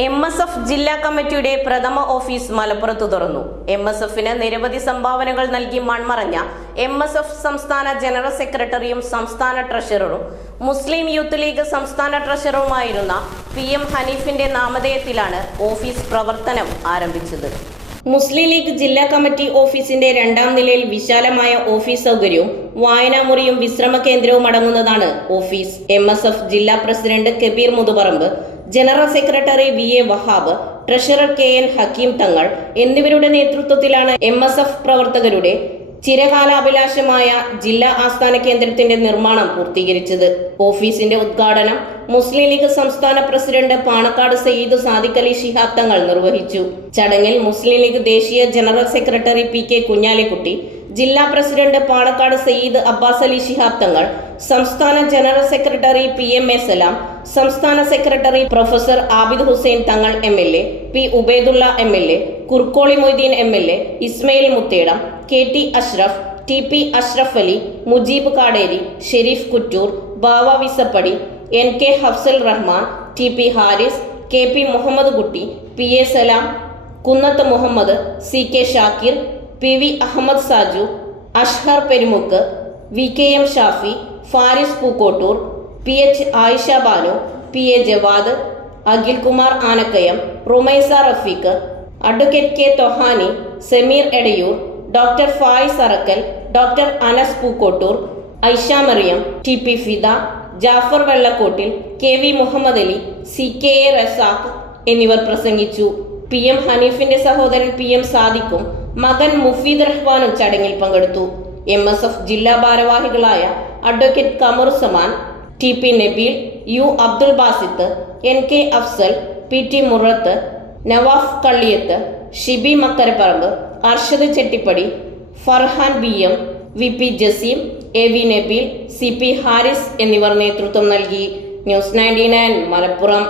MSF ജില്ലാ കമ്മിറ്റിയുടെ പ്രഥമ ഓഫീസ് മലപ്പുറത്ത് തുറന്നു. MSFന് നിരവധി സംഭാവനകൾ നൽകി മൺമറഞ്ഞ MSF സംസ്ഥാന ജനറൽ സെക്രട്ടറിയും സംസ്ഥാന ട്രഷററും മുസ്ലിം യൂത്ത് ലീഗ് സംസ്ഥാന ട്രഷററുമായിരുന്ന PM ഹനീഫിന്റെ നാമധേയത്തിലാണ് ഓഫീസ് പ്രവർത്തനം ആരംഭിച്ചത്. മുസ്ലിം ലീഗ് ജില്ലാ കമ്മിറ്റി ഓഫീസിന്റെ രണ്ടാം നിലയിൽ വിശാലമായ ഓഫീസ് സൗകര്യവും വായനാമുറിയും വിശ്രമ കേന്ദ്രവും അടങ്ങുന്നതാണ് ഓഫീസ്. MSF ജില്ലാ president Kabeer Muthuparamba, general secretary VA Wahab, treasurer KN Hakeem Thangal എന്നിവരുടെ നേതൃത്വത്തിലാണ് MSF പ്രവർത്തകരുടെ ചിരകാലാഭിലാഷമായ ജില്ലാ ആസ്ഥാന കേന്ദ്രത്തിന്റെ നിർമ്മാണം പൂർത്തീകരിച്ചത്. ഓഫീസിന്റെ ഉദ്ഘാടനം മുസ്ലിം ലീഗ് സംസ്ഥാന പ്രസിഡന്റ് പാണക്കാട് സയ്യിദ് സാദിഖ് അലി ശിഹാബ് തങ്ങൾ നിർവഹിച്ചു. ചടങ്ങിൽ മുസ്ലിം ലീഗ് ദേശീയ ജനറൽ സെക്രട്ടറി PK കുഞ്ഞാലിക്കുട്ടി, ജില്ലാ പ്രസിഡന്റ് പാണക്കാട് സയ്യിദ് അബ്ബാസ് അലി ശിഹാബ് തങ്ങൾ, സംസ്ഥാന ജനറൽ സെക്രട്ടറി PM A സലാം, സംസ്ഥാന secretary professor Abid Hussain Thangal MLA, P Ubaidullah MLA, Kurukkoli Moideen MLA, Ismail Muthedam, KT Ashraf, TP Ashraf Ali, Mujeeb Kaderi, Sharif Kuttoor, ബാവ Visappadi, NK Hafsal Rahman, TP Haris, KP Muhammad Kutty, PA Salam, Kunnath Muhammad, CK Shakir, PV Ahammed Saju, Ashhar Perumukku, VKM Shafi, Faris Pookkottur, PH Ayisha Banu, PA Jawad, Akhil Kumar Anakkayam, Rumaisa Rafeeq, advocate K Thohani, Sameer Edayur, doctor Fayis Arakkal, doctor Anas Pookkottur, Aysha Mariyam, TP Fida, Jafar Vellakkottil, KV Muhammad Ali, CKA Razak എന്നിവർ പ്രസംഗിച്ചു. PM ഹനീഫിന്റെ സഹോദരൻ PM സാദിഖും മകൻ മുഫീദ് റഹ്മാനും ചടങ്ങിൽ പങ്കെടുത്തു. MSF ജില്ലാ ഭാരവാഹികളായ advocate Kamaruzzaman, TP Nabeel, U Abdul Basith, NK Afsal, PT Murath, Navaf Kalliyath, Shibi Makkaraparamba, Arshad Chettippadi, Farhan BM, VP Jaseem, AV Nabeel, CP Haris എന്നിവർ നേതൃത്വം നൽകി. ന്യൂസ് 99 മലപ്പുറം.